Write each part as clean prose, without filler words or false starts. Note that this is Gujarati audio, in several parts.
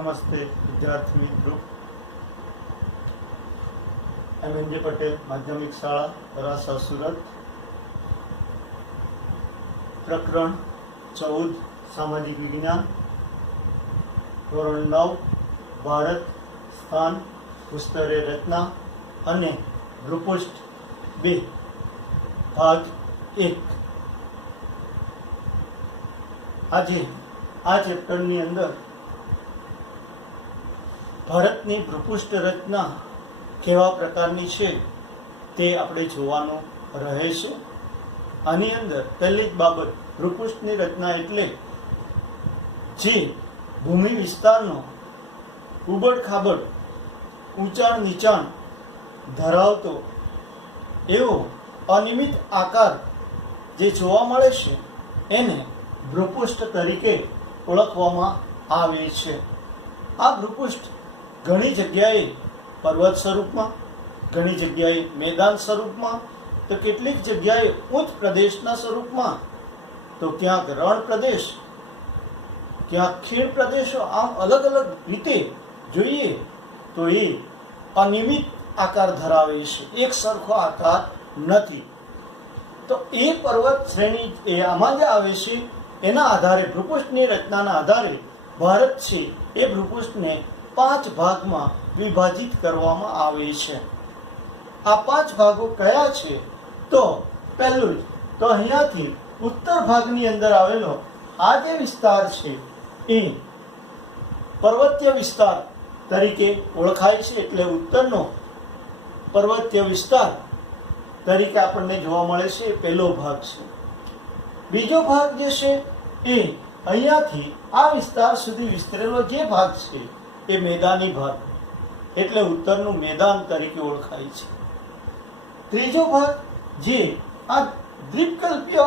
નમસ્તે વિદ્યાર્થી મિત્રો, MNJ પટેલ માધ્યમિક શાળા વરાછા સુરત. પ્રકરણ 14 સામાજિક વિજ્ઞાન, ધોરણ 9 ભારત સ્થાન ભૂસ્તરે રચના અને ભૂપૃષ્ઠ 2 ભાગ 1. આજે આ ચેપ્ટરની અંદર ભારતની ભૂપૃષ્ઠ રચના કેવા પ્રકારની છે તે આપણે જોવાનું રહે છે. આની અંદર પહેલી જ બાબત, ભૂપૃષ્ઠની રચના એટલે જે ભૂમિ વિસ્તારનો ઉબડ ખાબડ, ઊંચાણ નીચાણ ધરાવતો એવો અનિયમિત આકાર જે જોવા મળે છે એને ભૂપૃષ્ઠ તરીકે ઓળખવામાં આવે છે. આ ભૂપૃષ્ઠ ઘણી જગ્યાએ પર્વત સ્વરૂપમાં, ઘણી જગ્યાએ મેદાન સ્વરૂપમાં, તો કેટલીક જગ્યાએ ઉચ્ચ પ્રદેશના સ્વરૂપમાં, તો ક્યાંક રણ પ્રદેશ, ક્યાંક ખીણ પ્રદેશો, આમ અલગ અલગ રીતે જોઈએ તો એ અનિયમિત આકાર ધરાવે છે, એક સરખો આકાર નથી. તો એ પર્વત શ્રેણી એ આમાં જે આવે છે એના આધારે, ભૂપૃષ્ઠની રચનાના આધારે ભારત છે એ ભૂપૃષ્ઠને 5 ભાગમાં વિભાજિત કરવામાં આવે છે. આ 5 ભાગો કયા છે? તો પહેલું જ તો અહીંયાથી ઉત્તર ભાગની અંદર આવેલો આ જે વિસ્તાર છે એ પર્વતીય વિસ્તાર તરીકે ઓળખાય છે, એટલે ઉત્તરનો પર્વતીય વિસ્તાર તરીકે આપણને જોવા મળે છે. એ પહેલો ભાગ છે. બીજો ભાગ જે છે એ અહીંયાથી આ વિસ્તાર સુધી વિસ્તરેલો જે ભાગ છે એ મેદાની ભાગ, એટલે ઉત્તરનું મેદાન તરીકે ઓળખાય છે. ત્રીજો ભાગ જે આ દ્વીપકલ્પીય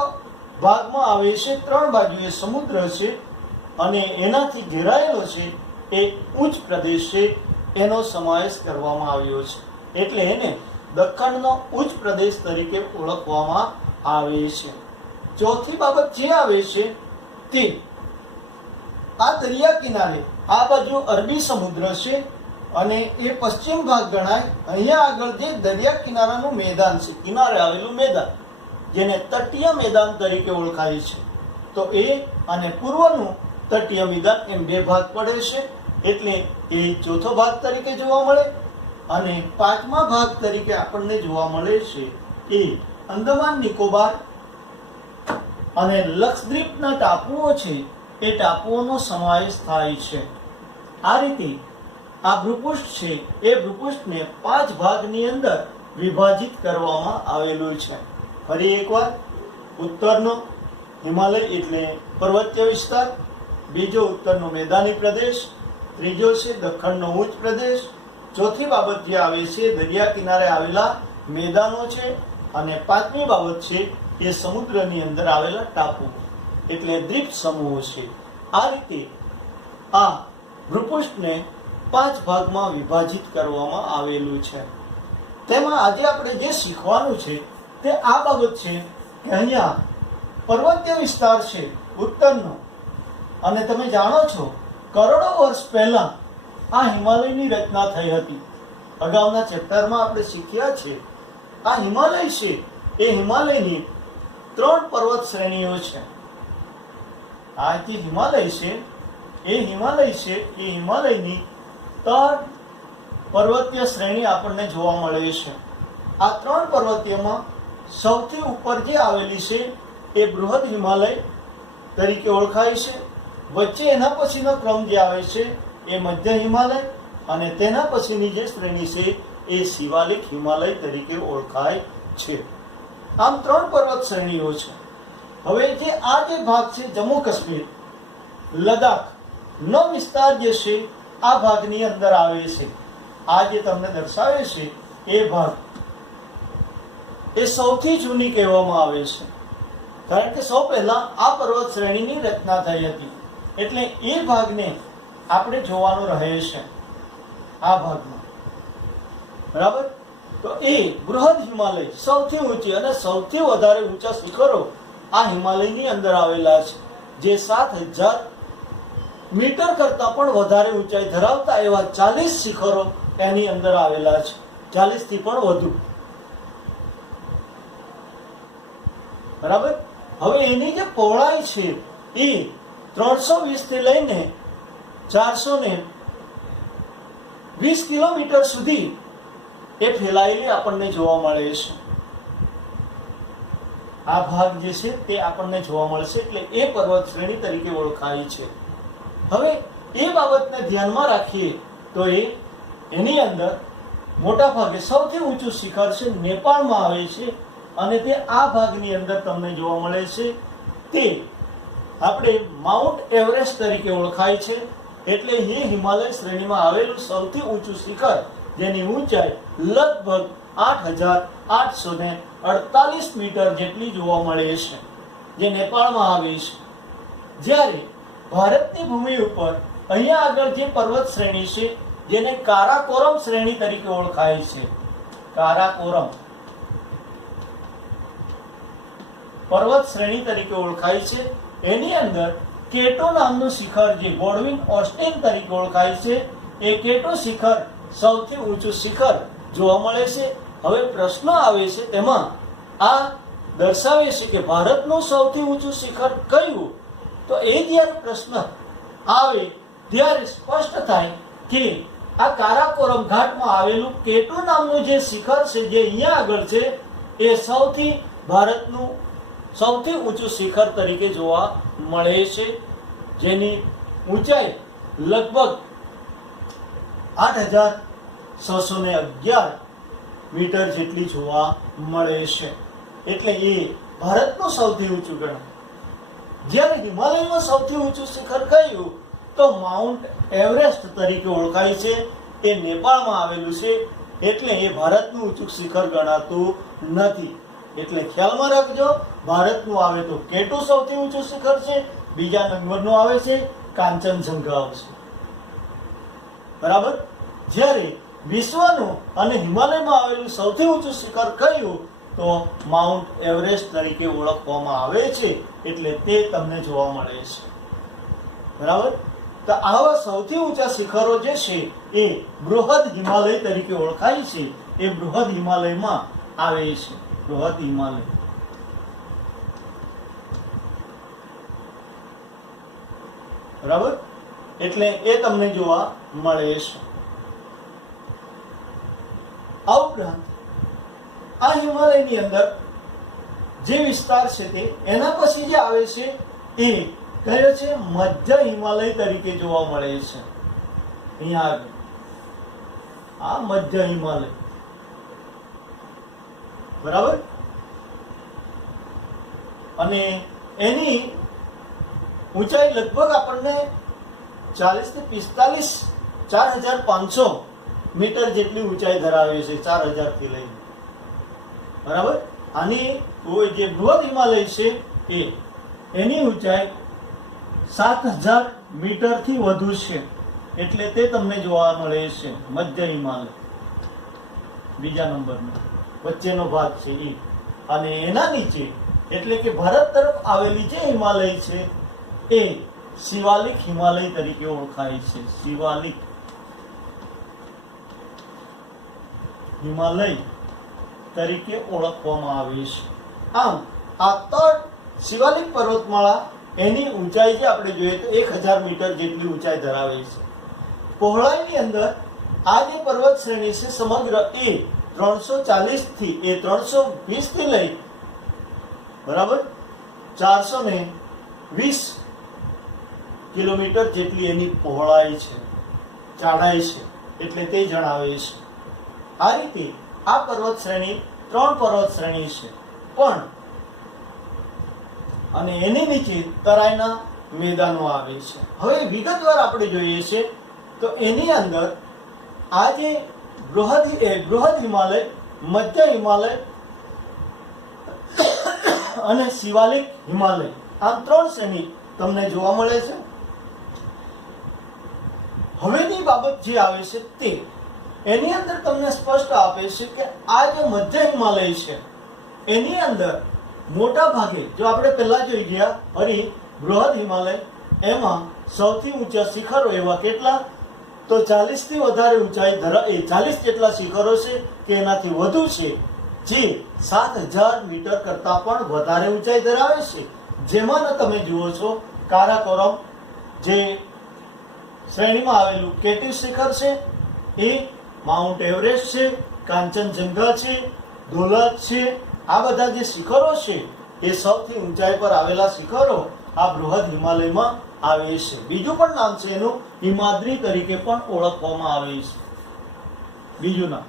ભાગમાં આવે છે, 3 બાજુએ સમુદ્ર છે અને એનાથી ઘેરાયેલો છે એ ઉચ્ચ પ્રદેશ છે, એનો સમાવેશ કરવામાં આવ્યો છે, એટલે એને દખ્ખણનો ઉચ્ચ પ્રદેશ તરીકે ઓળખવામાં આવે છે. ચોથી બાબત જે આવે છે તે આ દરિયા કિનારે આ બાજુ અરબી સમુદ્ર છે અને એ પશ્ચિમ ભાગ ગણાય. અહીંયા આગળ જે દરિયા કિનારાનું મેદાન છે, કિનારે આવેલું મેદાન, જેને તટીય મેદાન તરીકે ઓળખાય છે, તો એ અને પૂર્વનું તટીય મેદાન એમ 2 ભાગ પડે છે, એટલે એ ચોથો ભાગ તરીકે જોવા મળે. અને 5મા ભાગ તરીકે આપણને જોવા મળે છે એ અંદમાન નિકોબાર અને લક્ષદ્વીપના ટાપુઓ છે, એ ટાપુઓનો સમાવેશ થાય છે. આ રીતે આ ભૂપૃષ્ઠ છે એ ભૂપૃષ્ઠને 5 ભાગની અંદર વિભાજિત કરવામાં આવેલું છે. ફરી એકવાર, ઉત્તરનો હિમાલય એટલે પર્વતીય વિસ્તાર, બીજો ઉત્તરનો મેદાની પ્રદેશ, ત્રીજો છે દખ્ખણનો ઉચ્ચ પ્રદેશ, ચોથી બાબત જે આવે છે દરિયા કિનારે આવેલા મેદાનો છે, અને 5મી બાબત છે એ સમુદ્રની અંદર આવેલા ટાપુ એટલે દ્વીપ સમૂહો છે. આ રીતે આ ભૂપૃષ્ઠને 5 ભાગમાં વિભાજિત કરવામાં આવેલું છે. તેમાં આજે આપણે જે શીખવાનું છે તે આ બાબત છે કે અહીંયા પર્વતીય વિસ્તાર છે ઉત્તરનો, અને તમે જાણો છો કરોડો વર્ષ પહેલા આ હિમાલયની રચના થઈ હતી. અગાઉના ચેપ્ટરમાં આપણે શીખ્યા છે આ હિમાલય છે એ હિમાલયની 3 પર્વત શ્રેણીઓ છે. આ જે હિમાલય છે એ હિમાલયની 3 પર્વતીય શ્રેણી આપણને જોવા મળે છે. આ 3 પર્વતીયમાં સૌથી ઉપર જે આવેલી છે એ બૃહદ હિમાલય તરીકે ઓળખાય છે. વચ્ચે એના પછીનો ક્રમ જે આવે છે એ મધ્ય હિમાલય, અને તેના પછીની જે શ્રેણી છે એ શિવાલિક હિમાલય તરીકે ઓળખાય છે. આમ 3 પર્વત શ્રેણીઓ છે. હવે જે આ જે ભાગ છે જમ્મુ કાશ્મીર, લદ્દાખ નો વિસ્તાર જે છે આ ભાગની અંદર આવે છે. આ જે તમને દર્શાવે છે એ ભાગ એ સૌથી જૂની કહેવામાં આવે છે, કારણ કે સૌ પહેલા આ પર્વત શ્રેણીની રચના થઈ હતી, એટલે એ ભાગને આપણે જોવાનું રહે છે. આ ભાગમાં બરાબર. તો એ બૃહદ હિમાલય સૌથી ઊંચી અને સૌથી વધારે ઊંચા શિખરો આ હિમાલયની અંદર આવેલા છે, જે 7000 મીટર કરતા પણ વધારે ઊંચાઈ ધરાવતા એવા 40 શિખરો એની અંદર આવેલા છે, 40 થી પણ વધુ. બરાબર. હવે એની જે પહોળાઈ છે એ 320 થી લઈને 420 કિલોમીટર સુધી એ ફેલાયેલી આપણને જોવા મળે છે. આ ભાગ જે છે તે આપણને જોવા મળશે, એટલે એ પર્વત શ્રેણી તરીકે ઓળખાય છે. હવે એ બાબતને ધ્યાનમાં રાખીએ તો એની અંદર મોટા ભાગે સૌથી ઊંચું શિખર છે નેપાળમાં આવે છે, અને તે આ ભાગની અંદર તમને જોવા મળે છે. તે આપણે માઉન્ટ એવરેસ્ટ તરીકે ઓળખાય છે. એટલે એ હિમાલય શ્રેણીમાં આવેલું સૌથી ઊંચું શિખર, જેની ઊંચાઈ લગભગ 8,848 મીટર જેટલી જોવા મળે છે, જે નેપાળમાં આવે છે. જ્યારે ભારતની ભૂમિ ઉપર અહીંયા આગળ જે પર્વત શ્રેણી છે, જેને કારાકોરમ શ્રેણી તરીકે ઓળખાય છે, કારાકોરમ પર્વત શ્રેણી તરીકે ઓળખાય છે, એની અંદર કેટો નામનું શિખર, જે ગોડવિન ઓસ્ટિન તરીકે ઓળખાય છે, એ કેટો શિખર સૌથી ઊંચું શિખર જોવા મળે છે. હવે પ્રશ્ન આવે છે તેમાં આ દર્શાવે છે કે ભારતનું સૌથી ઊંચું શિખર કયું? તો એ જ્યારે પ્રશ્ન આવે ત્યારે સ્પષ્ટ થાય કે આ કારાકોરમ ઘાટમાં આવેલું કેટો નામનું જે શિખર છે, જે અહીંયા આગળ છે, એ ભારતનું સૌથી ઊંચું શિખર તરીકે જોવા મળે છે, જેની ઊંચાઈ લગભગ 8,611 મીટર જેટલી જોવા મળે છે. એટલે એ ભારતનું સૌથી ઊંચું ગણાય. જ્યારે હિમાલયમાં સૌથી ઊંચું શિખર કયું? તો માઉન્ટ એવરેસ્ટ તરીકે ઓળખાય છે. એ નેપાળમાં આવેલું છે, એટલે એ ભારતનું ઊંચું શિખર ગણાતું નથી. એટલે ખ્યાલમાં રાખજો, ભારતનું આવે તો કેટુ સૌથી ઊંચું શિખર છે, બીજા નંબરનું આવે છે કાંચનજંઘા આવશે. બરાબર. જ્યારે વિશ્વનું અને હિમાલયમાં આવેલું સૌથી ઊંચું શિખર કયું? તો માઉન્ટ એવરેસ્ટ તરીકે ઓળખવામાં આવે છે. એટલે તે તમને જોવા મળે છે. બરાબર. તો આવા સૌથી ઊંચા શિખરો જે છે એ બૃહદ હિમાલય તરીકે ઓળખાય છે. એ બૃહદ હિમાલયમાં આવે છે. બૃહદ હિમાલય. બરાબર. એટલે એ તમને જોવા મળે છે. આ ઉપરાંત આ હિમાલયની અંદર જે વિસ્તાર છે તે એના પછી જે આવે છે એ કયો છે? મધ્ય હિમાલય તરીકે જોવા મળે છે. અહીંયા આગળ આ મધ્ય હિમાલય. બરાબર. અને એની ઊંચાઈ લગભગ આપણને 40 થી 45 4,500 મીટર જેટલી ઊંચાઈ ધરાવે છે, 4,000 થી લઈને. બરાબર. આની જે બૃહદ હિમાલય છે એની ઊંચાઈ 7,000 મીટર થી વધુ છે. એટલે તે તમને જોવા મળે છે મધ્ય હિમાલય, બીજા નંબરનો વચ્ચેનો ભાગ છે એ. અને એના નીચે એટલે કે ભારત તરફ આવેલી જે હિમાલય છે એ શિવાલિક હિમાલય તરીકે ઓળખાય છે. શિવાલિક હિમાલય તરીકે ઓળખવામાં આવે છે. આમ આ ત્રણ શિવાલિક પર્વતમાળા એની ઊંચાઈ જે આપણે જોઈએ તો 1,000 મીટર જેટલી ઊંચાઈ ધરાવે છે. પહોળાઈની અંદર આ જે પર્વત શ્રેણી છે સમગ્ર એ 340 થી 320 થી લઈ બરાબર 420 કિલોમીટર જેટલી એની પહોળાઈ છે, જાડાઈ છે. એટલે તે જણાવે છે. આ રીતે આ પર્વત શ્રેણી 3 પર્વત શ્રેણી છે. પણ અને એની નીચે તરાઈના મેદાનો આવે છે. હવે વિગતવાર આપણે જોઈએ છે તો એની અંદર આ જે બૃહદ હિમાલય, મધ્ય હિમાલય અને શિવાલિક હિમાલય, આમ 3 શ્રેણી તમને જોવા મળે છે. હવેની બાબત જે આવે છે તે એની અંદર તમને સ્પષ્ટ આપે છે કે આ જે મધ્ય હિમાલય છે એની અંદર મોટા ભાગે જો આપણે પહેલા જોઈ ગયા બૃહદ હિમાલય, એમાં સૌથી ઊંચા શિખરો એવા કેટલા? તો 40 થી વધારે ઊંચાઈ 40 જેટલા શિખરો છે કે એનાથી વધુ છે, જે 7000 મીટર કરતા પણ વધારે ઊંચાઈ ધરાવે છે. જેમાં તમે જુઓ છો કારાકોરમ જે શ્રેણીમાં આવેલું કેટિવ શિખર છે, એ માઉન્ટ એવરેસ્ટ છે, કાંચનજંગા છે, ધોલક છે. આ બધા જે શિખરો છે એ સૌથી ઊંચાઈ પર આવેલા શિખરો આ બૃહદ હિમાલયમાં આવે છે. બીજું પણ નામ છે એનું, હિમાદ્રી તરીકે પણ ઓળખવામાં આવે છે. બીજું નામ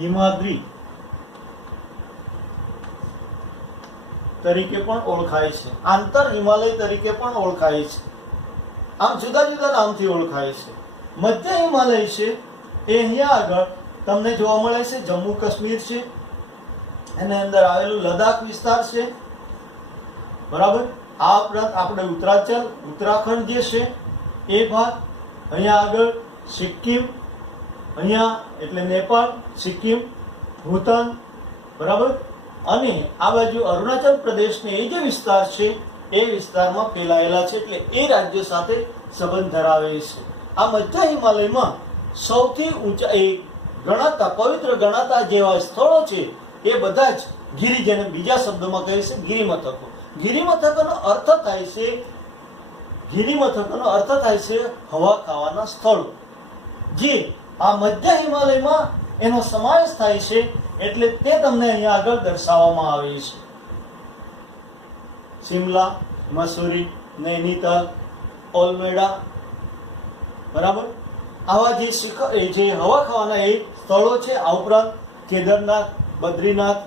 હિમાદ્રી તરીકે પણ ઓળખાય છે, આંતર હિમાલય તરીકે પણ ઓળખાય છે. આમ જુદા જુદા નામથી ઓળખાય છે. મધ્ય હિમાલય છે એ અહીંયા આગળ તમને જોવા મળે છે. જમ્મુ કાશ્મીર છે, એની અંદર આવેલું લદ્દાખ વિસ્તાર છે, બરાબર. આ ઉપરાંત આપણે ઉત્તરાખંડ જે છે એ ભાગ, અહીંયા આગળ સિક્કિમ, અહીંયા એટલે નેપાળ, સિક્કિમ, ભૂતાન, બરાબર. અને આ બાજુ અરુણાચલ પ્રદેશને એ જે વિસ્તાર છે એ વિસ્તારમાં ફેલાયેલા છે, એટલે એ રાજ્ય સાથે સંબંધ ધરાવે છે. આ મધ્ય હિમાલયમાં સૌથી ઊંચા ગણાતા પવિત્ર ગણાતા જેવા સ્થળો છે એ બધા જ ગિરિ, જેને બીજા શબ્દોમાં કહે છે ગિરિમથકો. ગિરિમથકોનો અર્થ થાય છે હવા ખાવાના સ્થળો, જે આ મધ્ય હિમાલયમાં એનો સમાવેશ થાય છે. એટલે તે તમને અહીંયા આગળ દર્શાવવામાં આવે છે. શિમલા, મસૂરી, નૈનીતાલ, ઓલમેડા, બરાબર. આવા જે હવા ખાવાના એ સ્થળો છે. આ ઉપરાંત કેદારનાથ, બદ્રીનાથ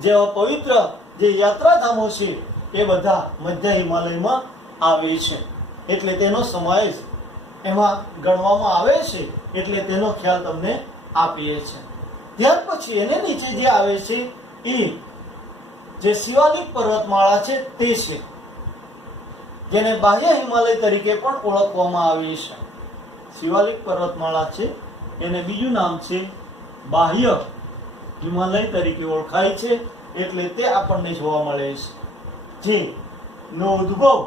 જેવા પવિત્ર જે યાત્રાધામો છે એ બધા મધ્ય હિમાલયમાં આવે છે. એટલે તેનો સમાવેશ એમાં ગણવામાં આવે છે. એટલે તેનો ખ્યાલ તમને આપીએ છીએ. ત્યાર પછી એને નીચે જે આવે છે એ જે શિવાલિક પર્વતમાળા છે તે છે, જેને બાહ્ય હિમાલય તરીકે પણ ઓળખવામાં આવે છે. શિવાલિક પર્વતમાળા છે એને બીજું નામ છે બાહ્ય હિમાલય તરીકે ઓળખાય છે. એટલે તે આપણને જોવા મળે છે, જેનો ઉદ્ભવ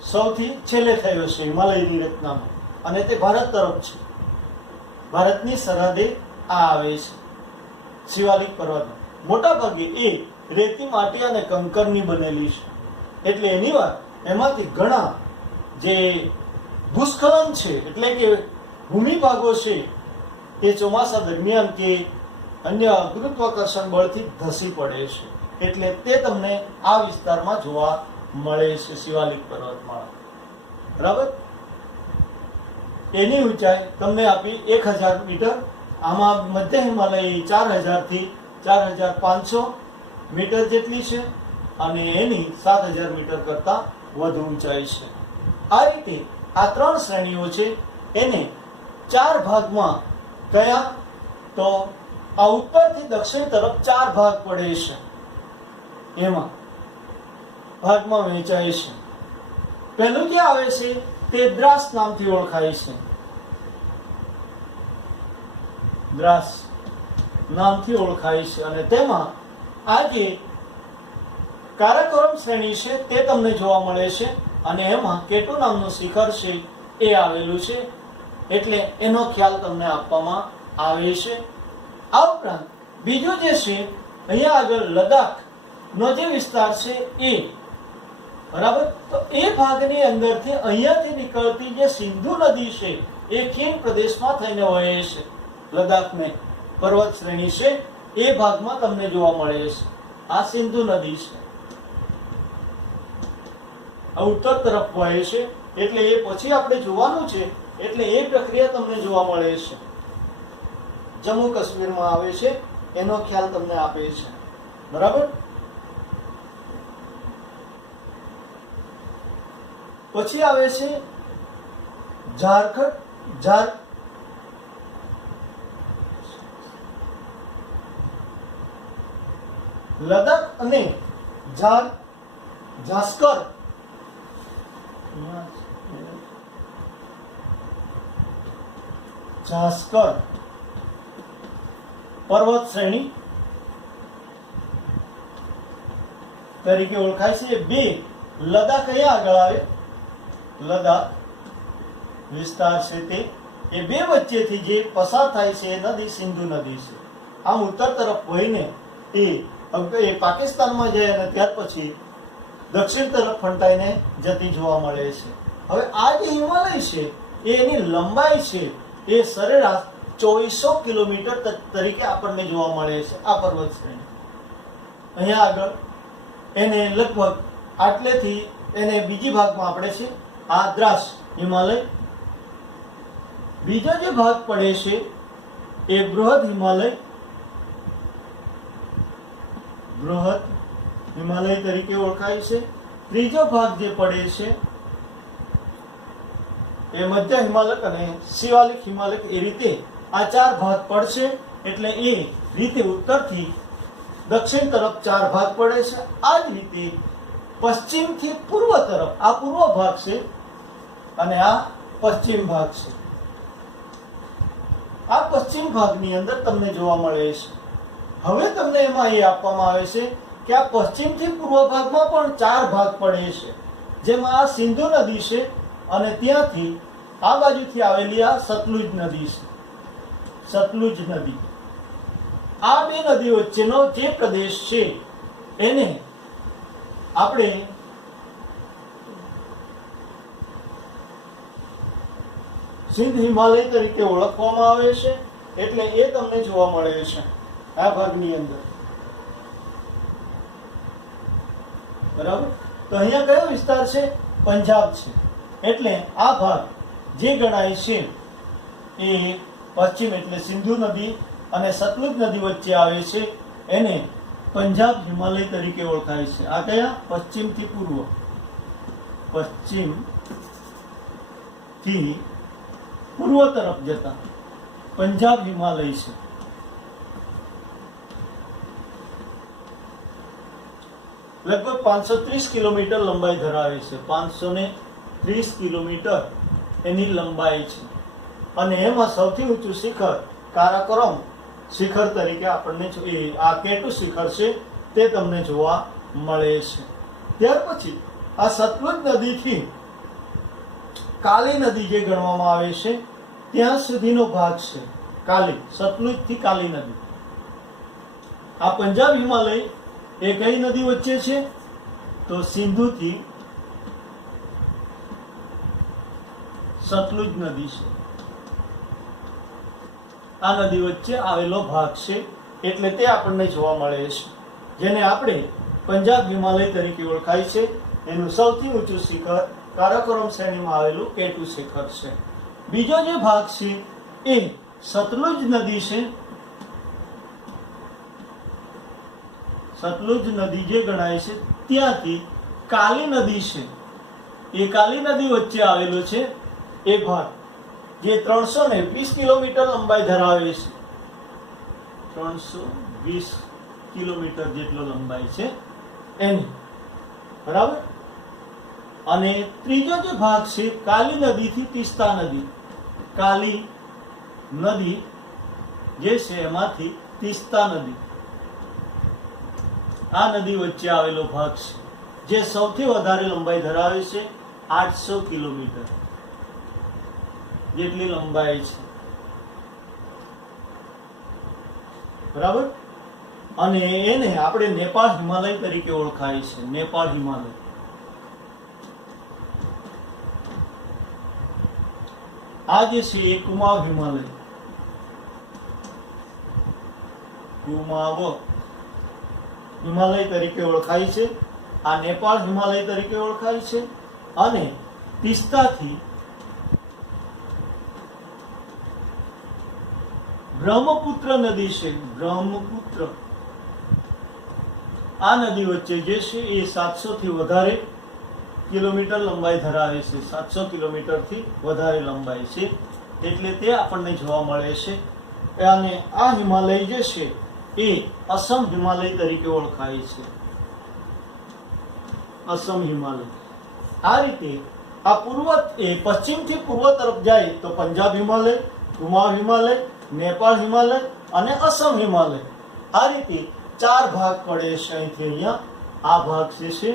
સૌથી છેલ્લે થયો છે હિમાલયની રચનામાં, અને તે ભારત તરફ છે. ભારતની સરહદે આ આવે છે. શિવાલિક પર્વત મોટા ભાગે એ રેતી, માટી અને કંકરની બનેલી છે. એટલે એની વાત એમાંથી ઘણા જે ભૂસ્ખલન છે, એટલે કે ભૂમિભાગો છે, એ ચોમાસા દરમિયાન કે અન્ય ગુરુત્વાકર્ષણ બળથી ધસી પડે છે. એટલે તે તમને આ વિસ્તારમાં જોવા મળે છે શિવાલિક પર્વતમાળા, બરાબર. એની ઊંચાઈ તમને આપી 1000 મીટર. આમાં મધ્ય હિમાલય 4000 થી 4500 મીટર જેટલી છે, અને એની 7000 મીટર કરતા વધુ ઊંચાઈ છે. આ રીતે આ 3 શ્રેણીઓ છે એને 4 ભાગમાં કયા? તો આ ઉત્તરથી દક્ષિણ તરફ 4 ભાગ પડે છે, એમાં ભાગમાં વહેંચાય છે. પહેલું જે આવે છે તે દ્રાસ નામથી ઓળખાય છે. દ્રાસ નામથી ઓળખાય છે. અને તેમાં આ જે કારાકોરમ શ્રેણી છે તે તમને જોવા મળે છે. અને એમાં કેટુ નામનું શિખર છે એ આવેલું છે. એટલે એનો ખ્યાલ તમને આપવામાં આવે છે. આ ઉપરાંત બીજું જે છે અહીંયા આગળ લદ્દાખનો જે વિસ્તાર છે એ, બરાબર. તો એ ભાગની અંદરથી અહીંયાથી નીકળતી જે સિંધુ નદી છે એ ખીણ પ્રદેશમાં થઈને વહે છે. લદ્દાખને પર્વત શ્રેણી છે એ ભાગમાં તમને જોવા મળે છે. આ સિંધુ નદી છે, આ ઉત્તર તરફ વહે છે. એટલે એ પછી આપણે જોવાનું છે. એટલે એ પ્રક્રિયા તમને જોવા મળે છે. જમ્મુ કાશ્મીરમાં આવે છે, એનો ખ્યાલ તમને આપે છે, બરાબર. પછી આવે છે લદ્દાખ અને ઝાસ્કર પર્વત શ્રેણી તરીકે ઓળખાય છે. બે લદ્દાખ અહીંયા આગળ આવે લદ્દાખ વિસ્તાર છે તે એ બે વચ્ચેથી જે પસાર થાય છે એ નદી સિંધુ નદી છે. આમ ઉત્તર તરફ વહીને એ પાકિસ્તાનમાં જાય અને ત્યાર પછી દક્ષિણ તરફ ફંટાઈને જતી જોવા મળે છે. હવે આ જે હિમાલય છે એની લંબાઈ છે એ સરેરાશ 2400 કિલોમીટર તરીકે આપણને જોવા મળે છે. આ પર્વત શ્રેણી અહીંયા આગળ એને લગભગ આટલેથી એને બીજી ભાગમાં આપણે છે આ દ્રાસ હિમાલય. બીજો જે ભાગ પડે છે એ બૃહદ હિમાલય તરીકે ઓળખાય છે. ત્રીજો ભાગ જે પડે છે એ મધ્ય હિમાલય અને શિવાલિક હિમાલય. એ રીતે આ 4 ભાગ પડશે. એટલે એ રીતે ઉત્તરથી દક્ષિણ તરફ 4 ભાગ પડે છે. આ જ રીતે પશ્ચિમથી પૂર્વ તરફ આ પૂર્વ ભાગ છે અને આ પશ્ચિમ ભાગ છે. આ પશ્ચિમ ભાગની અંદર તમને જોવા મળે છે. હવે તમને એમાં એ આપવામાં આવે છે કે આ પશ્ચિમથી પૂર્વ ભાગમાં પણ 4 ભાગ પડે છે, જેમાં આ સિંધુ નદી છે અને ત્યાંથી આ બાજુથી આવેલી આ સતલુજ નદી છે. સતલુજ નદી, આ બે નદીઓ વચ્ચેનો જે પ્રદેશ છે એને આપણે સિંધ હિમાલય તરીકે ઓળખવામાં આવે છે. એટલે એ તમને જોવા મળે છે આ ભાગની અંદર. બરાબર. તો અહીંયા કયો વિસ્તાર છે? પંજાબ છે. એટલે આ ભાગ જે ગણાય છે એ પશ્ચિમ એટલે સિંધુ નદી અને સતલુજ નદી વચ્ચે આવે છે એને પંજાબ હિમાલય તરીકે ઓળખાય છે. આ કયા? પશ્ચિમથી પૂર્વ, પશ્ચિમથી પૂર્વ તરફ જતા પંજાબ હિમાલય છે. લગભગ 530 કિલોમીટર લંબાઈ ધરાવે છે. 530 કિલોમીટર એની લંબાઈ છે. અને એમાં સૌથી ઊંચું શિખર કારાકોરમ શિખર તરીકે આપણને આ કેટુ શિખર છે તે તમને જોવા મળે છે. ત્યાર પછી આ સતલુજ નદીથી કાલી નદી જે ગણવામાં આવે છે ત્યાં સુધીનો ભાગ છે કાલી, સતલુજથી કાલી નદી. આ પંજાબ હિમાલય એ કઈ નદી વચ્ચે છે? તો સિંધુથી સતલુજ નદી છે. આ નદી વચ્ચે આવેલો ભાગ છે. એટલે તે આપણને જોવા મળે છે, જેને આપણે પંજાબ હિમાલય તરીકે ઓળખાય છે. એનું સૌથી ઊંચું શિખર કારાકોરમ શ્રેણીમાં આવેલું કેટુ શિખર છે. બીજો જે ભાગ છે એ સતલુજ નદી છે. સતલુજ નદી જે ગણાય છે ત્યાંથી કાલી નદી છે એ કાલી નદી વચ્ચે આવેલો છે એ ભાગ જે 320 કિલોમીટર લંબાઈ ધરાવે છે. 320 કિલોમીટર જેટલો લંબાઈ છે એની. બરાબર. અને ત્રીજો જે ભાગ છે કાલી નદીથી તીસ્તા નદી. કાલી નદી જે છે એમાંથી તીસ્તા નદી, આ નદી વચ્ચે આવેલો ભાગ છે જે સૌથી વધારે લંબાઈ ધરાવે છે. 800 કિલોમીટર જેટલી લંબાઈ છે. બરાબર. અને એને આપણે નેપાળ હિમાલય તરીકે ઓળખાય છે. નેપાળ હિમાલય. આ જે છે એ કુમાવ હિમાલય, કુમાવ હિમાલય તરીકે ઓળખાય છે. આ નેપાળ હિમાલય તરીકે ઓળખાય છે. અને તીસ્તાથી બ્રહ્મપુત્ર નદી છે. બ્રહ્મપુત્ર આ નદી વચ્ચે જે છે એ 700 થી વધારે કિલોમીટર લંબાઈ ધરાવે છે. 700 કિલોમીટરથી વધારે લંબાઈ છે. એટલે તે આપણને જોવા મળે છે. અને આ હિમાલય જે છે એ અસમ હિમાલય તરીકે ઓળખાય છે. અસમ હિમાલય. આ રીતે આ પશ્ચિમથી પૂર્વ તરફ જાય તો પંજાબ હિમાલય, કુમાવ હિમાલય, નેપાળ હિમાલય અને અસમ હિમાલય. આ રીતે 4 ભાગ પડે છે. અહીંથી અહીંયા આ ભાગ જે છે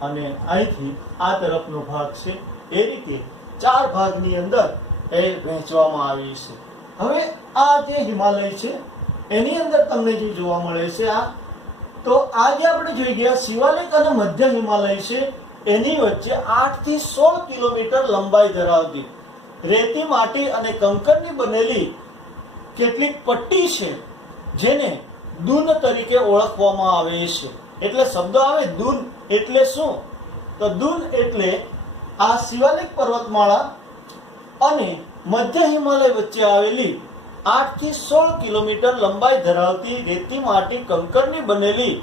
અને અહીંથી આ તરફનો ભાગ છે એ રીતે 4 ભાગની અંદર એ વહેંચવામાં આવી છે. હવે આ જે હિમાલય છે એની અંદર તમને જે જોવા મળે છે તો આ જે આપણે જોઈ ગયા શિવાલિક અને મધ્ય હિમાલય છે એની વચ્ચે 8 થી 16 કિલોમીટર લંબાઈ ધરાવતી રેતી, માટી અને કંકરની બનેલી કેટલીક પટ્ટી છે જેને દૂન તરીકે ઓળખવામાં આવે છે. એટલે શબ્દ આવે દૂન એટલે શું? તો દૂન એટલે આ શિવાલિક પર્વતમાળા અને મધ્ય હિમાલય વચ્ચે આવેલી 8 થી 16 કિલોમીટર લંબાઈ ધરાવતી રેતી, માટી, કંકરની બનેલી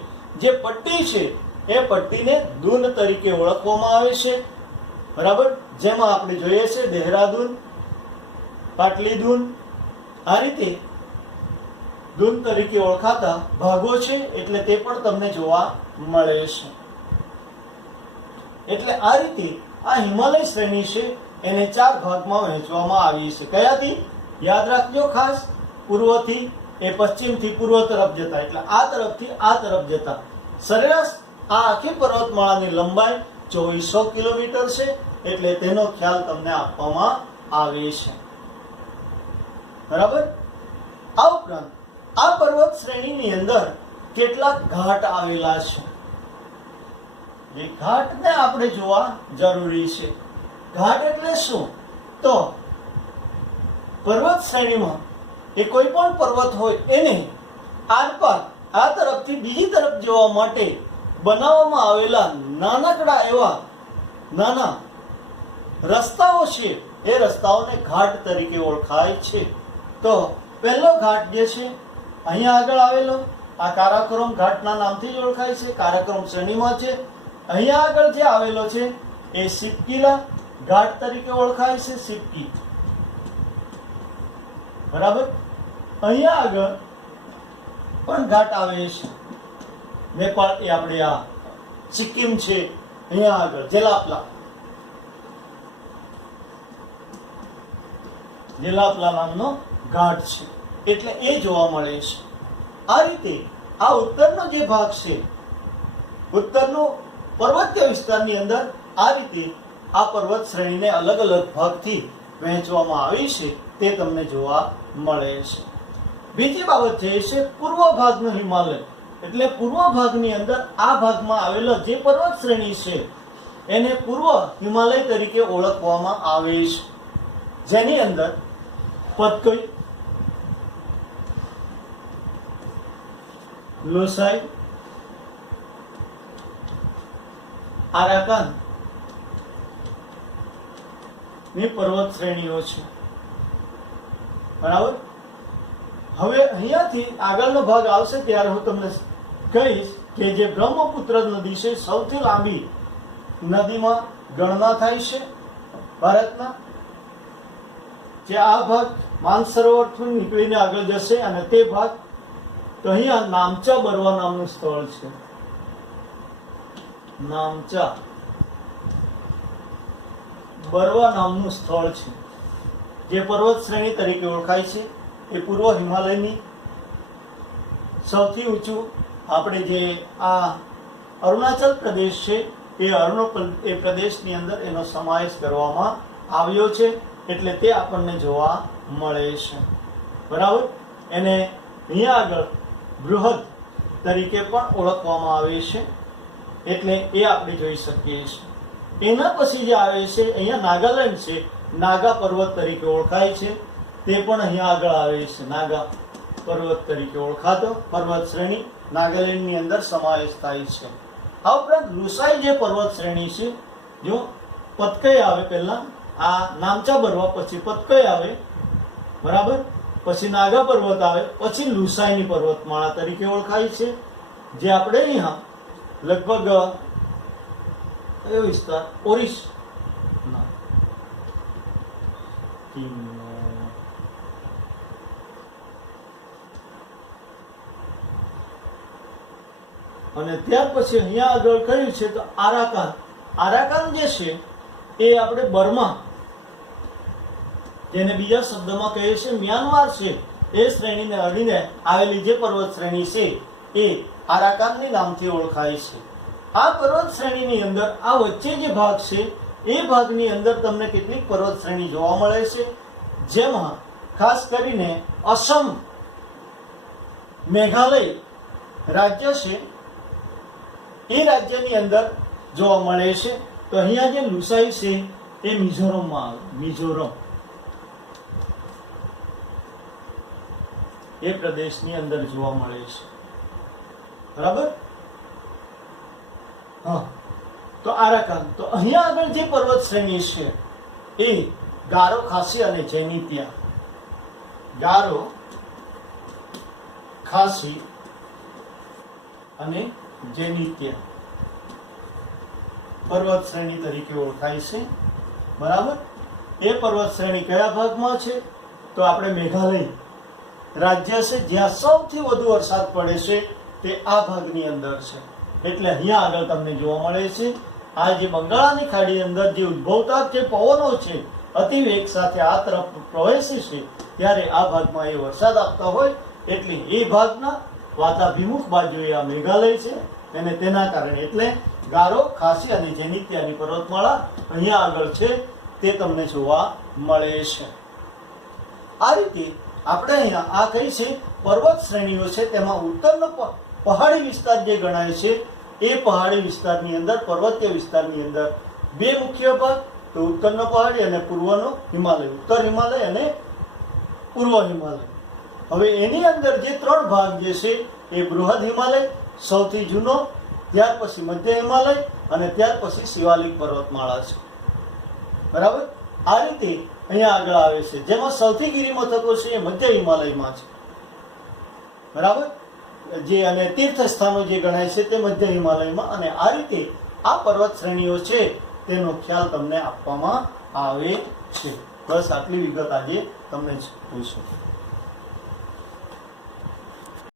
જે પટ્ટી છે એ પટ્ટીને દૂન તરીકે ઓળખવામાં આવે છે. બરાબર. જેમાં આપણે જોઈએ છે દેહરાદૂન, પાટલી દૂન, આ રીતે દૂન તરીકે ઓળખાતા ભાગો છે. એટલે તે પણ તમને જોવા મળે છે. એટલે આ રીતે આ હિમાલય શ્રેણી છે એને 4 ભાગમાં વહેંચવામાં આવી છે. કયાથી? યાદ રાખજો ખાસ, પૂર્વથી એ પશ્ચિમથી પૂર્વ તરફ જતા, એટલે આ તરફથી આ તરફ જતા. સરેરાશ આ આખી પર્વતમાળાની લંબાઈ 2400 કિલોમીટર છે. એટલે તેનો ખ્યાલ તમને આપવામાં આવે છે. બરાબર. આ ઉપરાંત આ પર્વત શ્રેણીની અંદર કેટલાક ઘાટ આવેલા છે. એ ઘાટને આપણે જોવા જરૂરી છે. ઘાટ એટલે શું? તો પર્વત શ્રેણીમાં એ કોઈ પણ પર્વત હોય એને આરપાર આ તરફથી બીજી તરફ જવા માટે બનાવવામાં આવેલા નાનકડા એવા નાના રસ્તાઓ છે. એ રસ્તાઓને ઘાટ તરીકે ઓળખાય છે. તો પહેલો ઘાટ જે છે અહીંયા આગળ આવેલો આ કારાકોરમ ઘાટના નામથી જ ઓળખાય છે. કારાકોરમ શ્રેણીમાં છે. અહીંયા આગળ જે આવેલો છે એ સિપકીલા ઘાટ તરીકે ઓળખાય છે. સિપકી. બરાબર. અહીંયા આગળ પણ ઘાટ આવે છે. નેપાળ એ આપણે આ સિક્કિમ છે. અહીંયા આગળ જેલાપલા નામનો ઘાટ છે. એટલે એ જોવા મળે છે. આ રીતે આ ઉત્તરનો જે ભાગ છે, ઉત્તરનો પર્વતીય વિસ્તારની અંદર આ રીતે આ પર્વત શ્રેણીને અલગ અલગ ભાગથી વહેંચવામાં આવી છે. તે તમને જોવા મળે છે. બીજી બાબત છે એ છે પૂર્વ ભાગનો હિમાલય. એટલે પૂર્વ ભાગની અંદર આ ભાગમાં આવેલો જે પર્વત શ્રેણી છે એને પૂર્વ હિમાલય તરીકે ઓળખવામાં આવે છે. જેની અંદર પતકઈ, લોસાઈ, આરાકાન ની પર્વત શ્રેણીઓ છે. બરાબર. હવે અહીંયાથી આગળનો ભાગ આવશે ત્યારે હું તમને કહીશ કે જે બ્રહ્મપુત્ર નદી છે સૌથી લાંબી નદીમાં ગણના થાય છે ભારતના. જે આ ભાગ માનસરોવરથી નીકળીને આગળ જશે અને તે ભાગ તો અહીંયા નામચા બરવા નામનું સ્થળ છે. નામચા બરવા નામનું સ્થળ છે જે પર્વત શ્રેણી તરીકે ઓળખાય છે. એ પૂર્વ હિમાલયની સૌથી ઊંચું આપણે જે આ અરુણાચલ પ્રદેશ છે એ પ્રદેશની અંદર એનો સમાવેશ કરવામાં આવ્યો છે. એટલે તે આપણને જોવા મળે છે. બરાબર. એને અહીંયા આગળ બૃહદ તરીકે પણ ઓળખવામાં આવે છે. એટલે એ આપણે જોઈ શકીએ છીએ. એના પછી જે આવે છે અહીંયા નાગાલેન્ડ છે. નાગા પર્વત તરીકે ઓળખાય છે. તે પણ અહીંયા આગળ આવે છે. નાગા પર્વત તરીકે ઓળખાતો પર્વત શ્રેણી નાગાલેન્ડની અંદર સમાવેશ થાય છે. આ ઉપરાંત લુસાઈ જે પર્વત શ્રેણી છે, જો પતકઈ આવે, પહેલા આ નામચા બરવા, પછી પતકઈ આવે. બરાબર. પછી નાગા પર્વત આવે, પછી લુસાઈની પર્વતમાળા તરીકે ઓળખાય છે. જે આપણે અહીંયા લગભગ કયો વિસ્તાર ઓરિસ્સા અને ત્યાર પછી અહીંયા આગળ કયું છે તો આરાકાન. આરાકાન જે છે એ આપણે બર્મા, જેને બીજા શબ્દમાં કહે છે મ્યાનમાર છે, એ શ્રેણીને અડીને આવેલી જે પર્વત શ્રેણી છે એ આરાકાનની નામથી ઓળખાય છે. આ પર્વત શ્રેણીની અંદર આ વચ્ચે જે ભાગ છે એ ભાગની અંદર તમને કેટલીક પર્વત શ્રેણી જોવા મળે છે, જેમાં ખાસ કરીને અસમ, મેઘાલય રાજ્ય છે, એ રાજ્યની અંદર જોવા મળે છે. તો અહીંયા જે લુસાઈ છે એ મિઝોરમમાં આવે. મિઝોરમ એ પ્રદેશની અંદર જોવા મળે છે. બરાબર? હા, તો આરાકાન. તો અહીંયા આગળ જે પર્વત શ્રેણી છે એ ગારો, ખાસી અને જૈનિત્યા. ગારો, ખાસી અને જૈનિત્યા પર્વત શ્રેણી તરીકે ઓળખાય છે. બરાબર? એ પર્વત શ્રેણી કયા ભાગમાં છે? તો આપણે મેઘાલય રાજ્ય છે, જ્યાં સૌથી વધુ વરસાદ પડે છે તે આ ભાગની અંદર છે. એટલે અહીંયા આગળ તમને જોવા મળે છે આ જે બંગાળાની ખાડી અંદર જે ઉદ્ભવતા જે પવનો છે અતિવેગ સાથે આ તરફ પ્રવેશે છે, ત્યારે આ ભાગમાં એ વરસાદ આપતા હોય, એટલે એ ભાગના વાતાભિમુખ બાજુએ આ મેઘાલય છે, અને તેના કારણે એટલે ગારો, ખાસી અને જૈનિત્યાની પર્વતમાળા અહીંયા આગળ છે તે તમને જોવા મળે છે. આ રીતે આપણે અહીંયા આ કઈ છે પર્વત શ્રેણીઓ છે, તેમાં ઉત્તરનો પહાડી વિસ્તાર જે ગણાય છે એ પહાડી વિસ્તારની અંદર, પર્વતીય વિસ્તારની અંદર બે મુખ્ય ભાગ, તો ઉત્તરનો પહાડી અને પૂર્વનો હિમાલય, ઉત્તર હિમાલય અને પૂર્વ હિમાલય. હવે એની અંદર જે ત્રણ ભાગ જે છે એ બૃહદ હિમાલય સૌથી જૂનો, ત્યાર પછી મધ્ય હિમાલય અને ત્યાર પછી શિવાલિક પર્વતમાળા છે. બરાબર? આ રીતે અહીંયા આગળ આવે છે, જેમાં સૌથી ગિરિમથકો છે એ મધ્ય હિમાલયમાં છે. બરાબર? જે અને તીર્થ સ્થાનો જે ગણાય છે તે મધ્ય હિમાલયમાં. અને આ રીતે આ પર્વત શ્રેણીઓ છે તેનો ખ્યાલ તમને આપવામાં આવે છે. બસ આટલી વિગત આજે તમને જોઈશું.